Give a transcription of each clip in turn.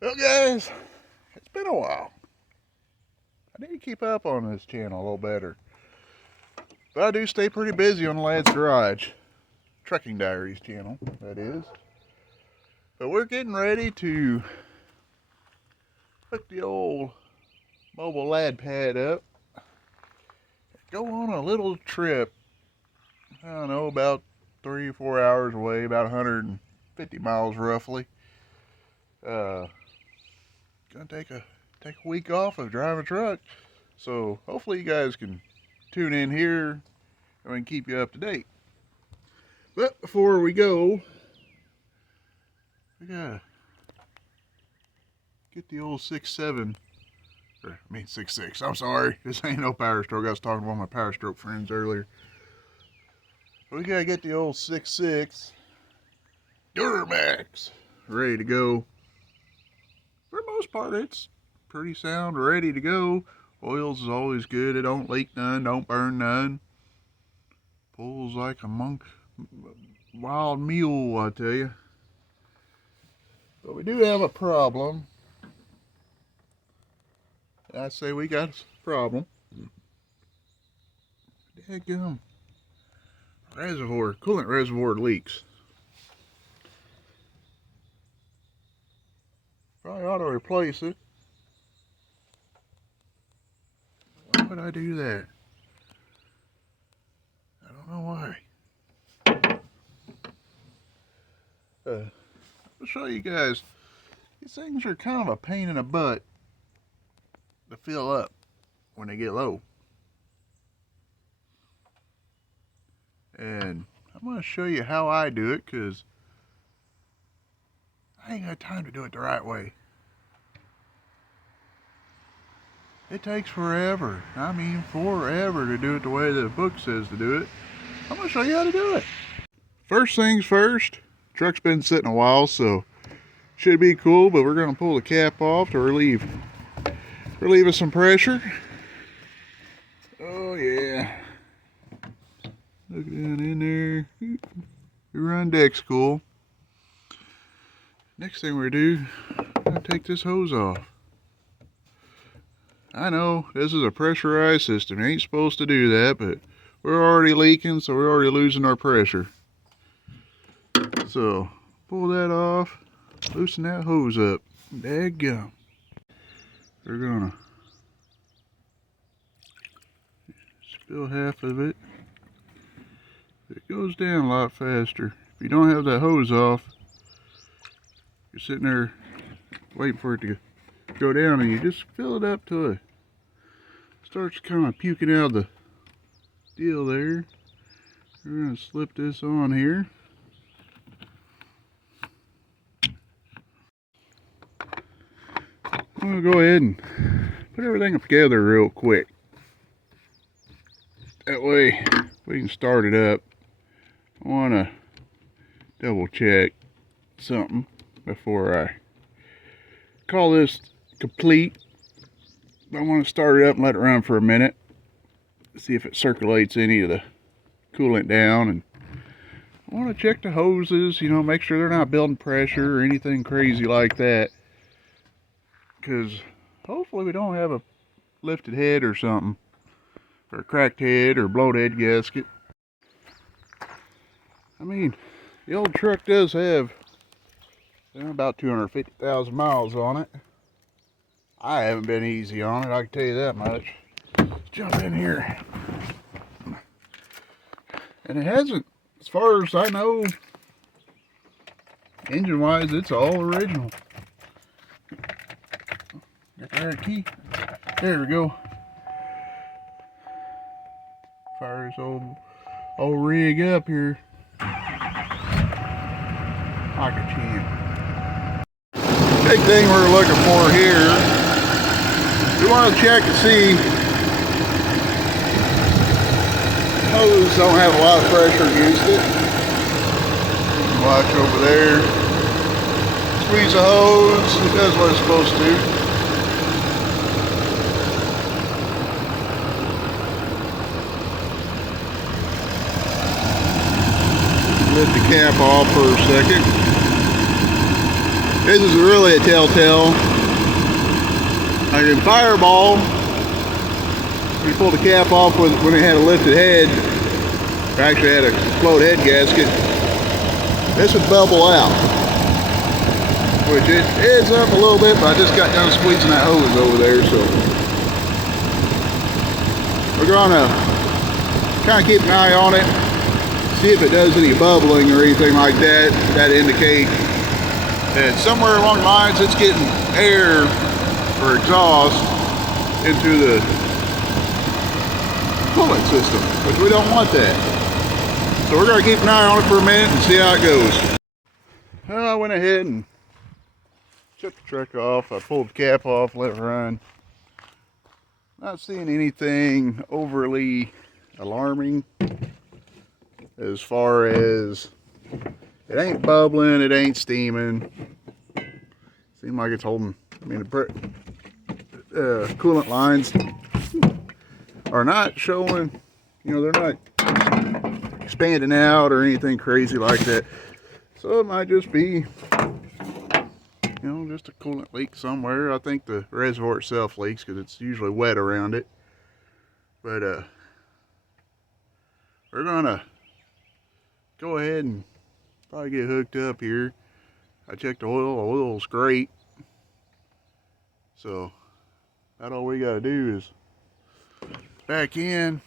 Well, guys, it's been a while. I need to keep up on this channel a little better. But I do stay pretty busy on the Lad's Garage. Trucking Diaries channel, that is. But we're getting ready to hook the old mobile lad pad up. Go on a little trip. I don't know, about 3 or 4 hours away, about 150 miles roughly. Gonna take a week off of driving a truck. So hopefully you guys can tune in here and we can keep you up to date. But before we go, we gotta get the old 6.7, or I mean 6.6, I'm sorry, this ain't no Power Stroke. I was talking to one of my Power Stroke friends earlier. We gotta get the old 6.6 Duramax ready to go. For the most part, it's pretty sound, ready to go. Oils is always good. It don't leak none, don't burn none. Pulls like a wild mule, I tell you. But we do have a problem. I say we got a problem. Dadgum. Coolant reservoir leaks. Probably ought to replace it. Why would I do that? I don't know why. I'll show you guys. These things are kind of a pain in the butt to fill up when they get low. And I'm going to show you how I do it, because I ain't got time to do it the right way. It takes forever. I mean forever to do it the way the book says to do it. I'm going to show you how to do it. First things first, truck's been sitting a while, so should be cool, but we're going to pull the cap off to relieve us some pressure. Oh yeah. Look down in there. We run deck's cool. Next thing we're going to do, I'm going to take this hose off. I know, this is a pressurized system. You ain't supposed to do that, but we're already leaking, so we're already losing our pressure. So, pull that off, loosen that hose up. Daggum. We're gonna spill half of it. It goes down a lot faster. If you don't have that hose off, you're sitting there waiting for it to go down, and you just fill it up till it starts kind of puking out of the deal there. We're going to slip this on here. I'm going to go ahead and put everything together real quick. That way we can start it up. I want to double check something before I call this complete. I want to start it up and let it run for a minute. See if it circulates any of the coolant down. And I want to check the hoses, you know, make sure they're not building pressure or anything crazy like that. Because hopefully we don't have a lifted head or something. Or a cracked head or blown head gasket. I mean, the old truck does have about 250,000 miles on it. I haven't been easy on it, I can tell you that much. Let's jump in here. And it hasn't, as far as I know, engine wise, it's all original. Got the right key. There we go. Fire this old rig up here like a champ. Big thing we're looking for here, we want to check to see hose don't have a lot of pressure against it. Watch over there. Squeeze the hose, it does what it's supposed to. Lift the cap off for a second. This is really a telltale. I can fireball. We pulled the cap off when it had a lifted head. I actually had a float head gasket. This would bubble out, which it is up a little bit, but I just got done squeezing that hose over there, so we're gonna kind of keep an eye on it, see if it does any bubbling or anything like that. That indicate that somewhere along the lines it's getting air or exhaust into the coolant system, which we don't want that. So we're going to keep an eye on it for a minute and see how it goes. Well, I went ahead and shut the truck off. I pulled the cap off, let it run. Not seeing anything overly alarming as far as it ain't bubbling, it ain't steaming. Seems like it's holding, I mean, the coolant lines are not showing, you know, they're not expanding out or anything crazy like that. So it might just be, you know, just a coolant leak somewhere. I think the reservoir itself leaks because it's usually wet around it. But we're gonna go ahead and probably get hooked up here. I checked the oil's great. So that's all we gotta do is back in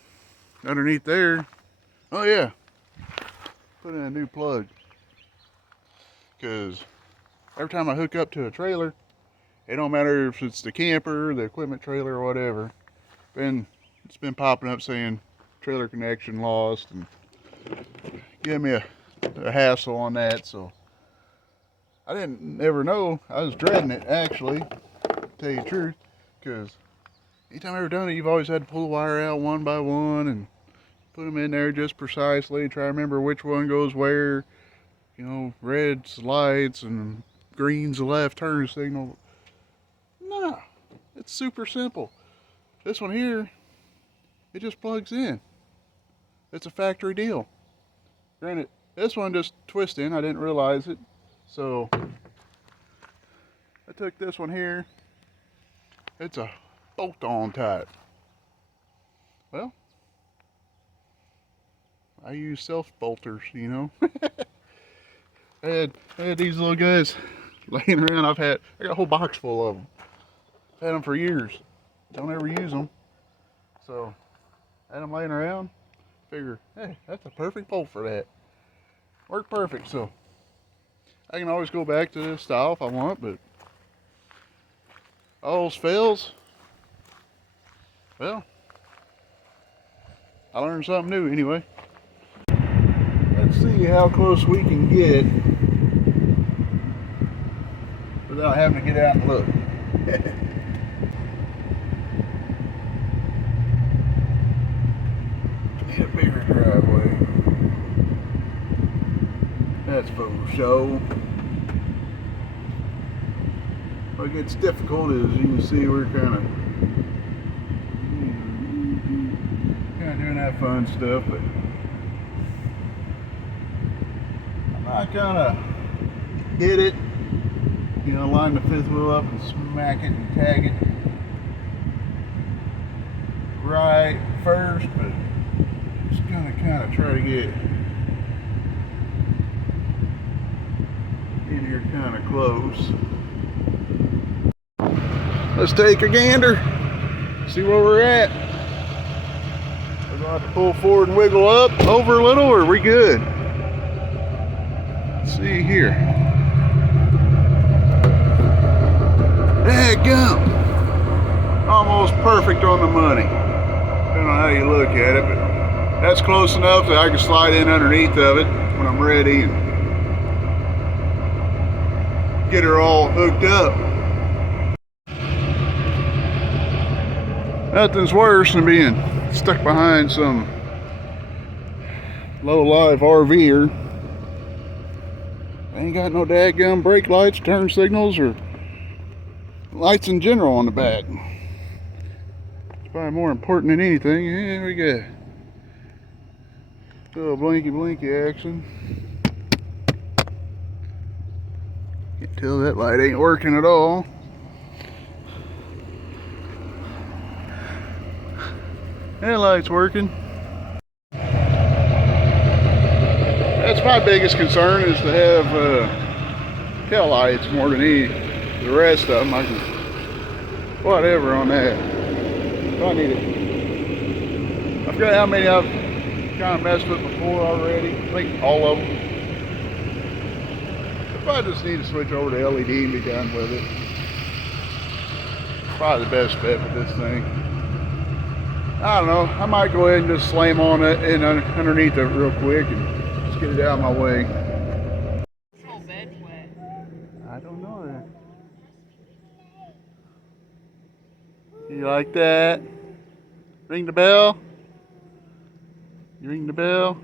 underneath there. Oh yeah, put in a new plug, because every time I hook up to a trailer, it don't matter if it's the camper, the equipment trailer, or whatever, it's been popping up saying trailer connection lost, and give me a hassle on that. So I didn't never know. I was dreading it, actually, to tell you the truth, because anytime I've ever done it, you've always had to pull the wire out one by one and put them in there just precisely, try to remember which one goes where. You know, red's lights and green's the left turn signal. No, it's super simple. This one here, it just plugs in. It's a factory deal. Granted, this one just twists in, I didn't realize it. So I took this one here. It's a bolt-on type. Well, I use self-bolters, you know. I had these little guys laying around. I got a whole box full of them. I've had them for years. Don't ever use them. So, had them laying around. Figure, hey, that's a perfect bolt for that. Worked perfect. So, I can always go back to this style if I want, but all else fails, well, I learned something new anyway. Let's see how close we can get without having to get out and look. Need a bigger driveway. That's for show. What gets difficult is, you can see we're kind of doing that fun stuff, but I'm not gonna hit it, you know, line the fifth wheel up and smack it and tag it right first, but just gonna kind of try to get in here kind of close. Let's take a gander, see where we're at. We're gonna have to pull forward and wiggle up over a little, or are we good? Let's see here. Dadgum! Almost perfect on the money. Depending on how you look at it, but that's close enough that I can slide in underneath of it when I'm ready and get her all hooked up. Nothing's worse than being stuck behind some low-life RVer. Ain't got no dadgum brake lights, turn signals, or lights in general on the back. It's probably more important than anything. Here we go. Little blinky action. Can't tell that light ain't working at all. That light's working. That's my biggest concern, is to have tail lights more than any the rest of them. I can whatever on that. If I need it. I forgot how many I've kind of messed with before already. I think all of them. If I just need to switch over to LED and be done with it. Probably the best bet with this thing. I don't know. I might go ahead and just slam on it and underneath it real quick and just get it out of my way. I don't know that. You like that? Ring the bell? You ring the bell?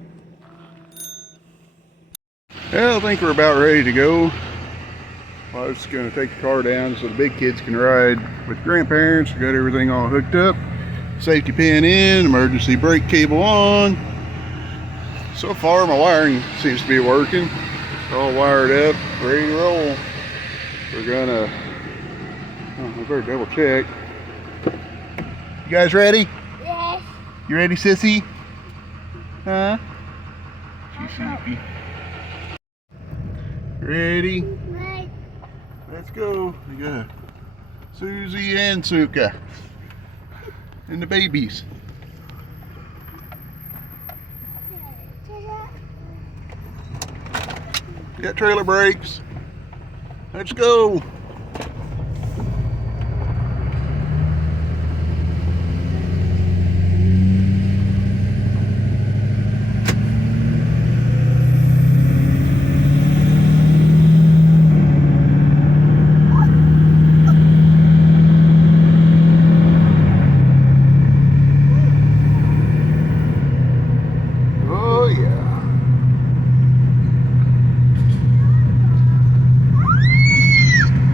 Well, I think we're about ready to go. Well, I was going to take the car down so the big kids can ride with grandparents. We got everything all hooked up. Safety pin in, emergency brake cable on. So far my wiring seems to be working. It's all wired up, ready to roll. We're gonna, we better double check. You guys ready? Yes. You ready, sissy? Huh? She's sleepy. Ready? Right. Let's go. We got Susie and Suka. And the babies. We got trailer brakes. Let's go.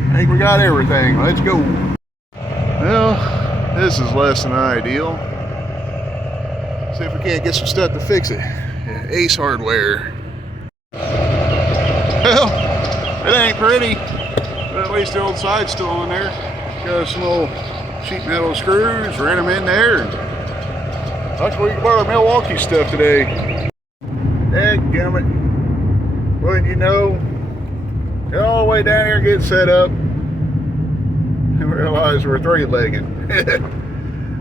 I think we got everything. Let's go. Well, this is less than ideal. See if we can't get some stuff to fix it. Yeah, Ace Hardware. Well, it ain't pretty, but at least the old side's still on there. Got some little sheet metal screws, ran them in there. Luckily we can borrow Milwaukee stuff today. Dadgummit. Wouldn't you know? Got all the way down here getting set up and realized we're three-legged.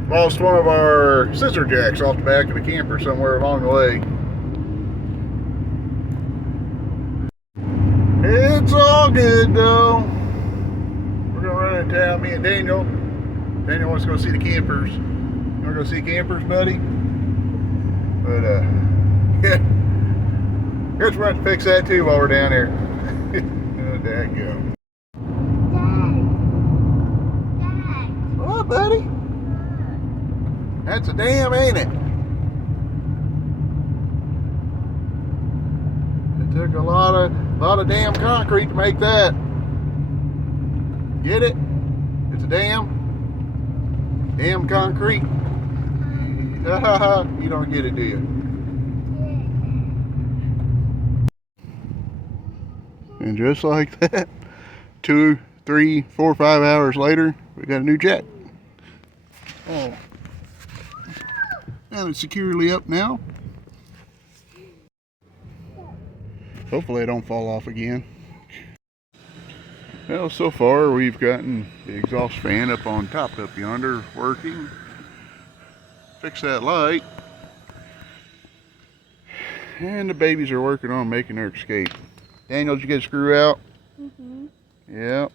Lost one of our scissor jacks off the back of the camper somewhere along the way. It's all good though. We're gonna run into town, me and Daniel. Daniel wants to go see the campers. You wanna go see campers, buddy? But yeah. Guess we're going to fix that too while we're down here. Dadgum. Dad. What, buddy? That's a dam, ain't it? It took a lot of damn concrete to make that. Get it? It's a dam. Damn concrete. You don't get it, do you? And just like that, 2, 3, 4, 5 hours later, we got a new jack. Oh. And it's securely up now. Hopefully it don't fall off again. Well, so far we've gotten the exhaust fan up on top up yonder working. Fix that light. And the babies are working on making their escape. Daniel, did you get a screw out? Mm-hmm. Yeah.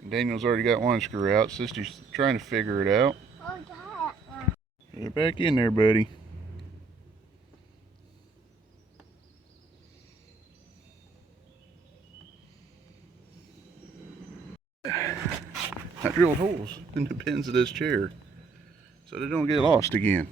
And Daniel's already got one screw out. Sister's trying to figure it out. Oh, Dad. Get it back in there, buddy. I drilled holes in the pins of this chair so they don't get lost again.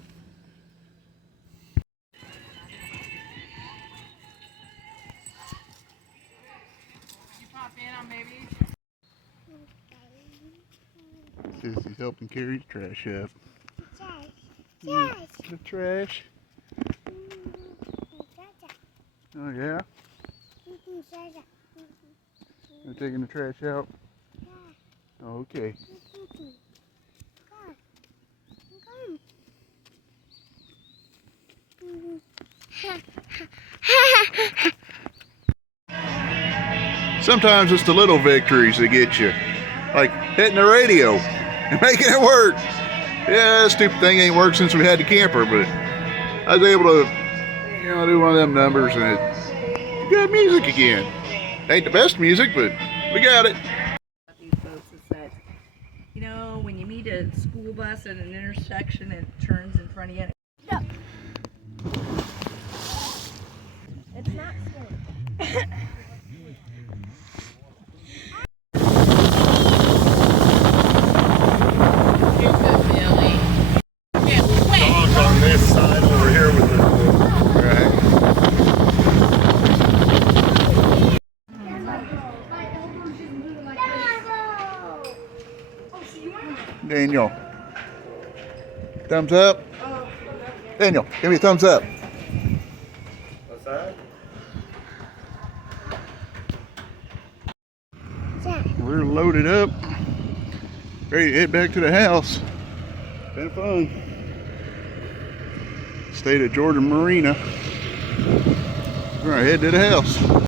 Sissy's helping carry the trash up. The trash. Oh yeah? You're taking the trash out? Okay. Sometimes it's the little victories that get you. Like hitting the radio and making it work. Yeah, that stupid thing ain't worked since we had the camper, but I was able to, do one of them numbers and it got music again. Ain't the best music, but we got it. These folks is that, when you meet a school bus at an intersection and it turns in front of you. No. It's not safe. Dog's on this side over here with the Daniel. Thumbs up. Daniel, give me a thumbs up. What's that? We're loaded up. Ready to head back to the house. Been fun. Stayed at Jordan Marina. We're gonna head to the house.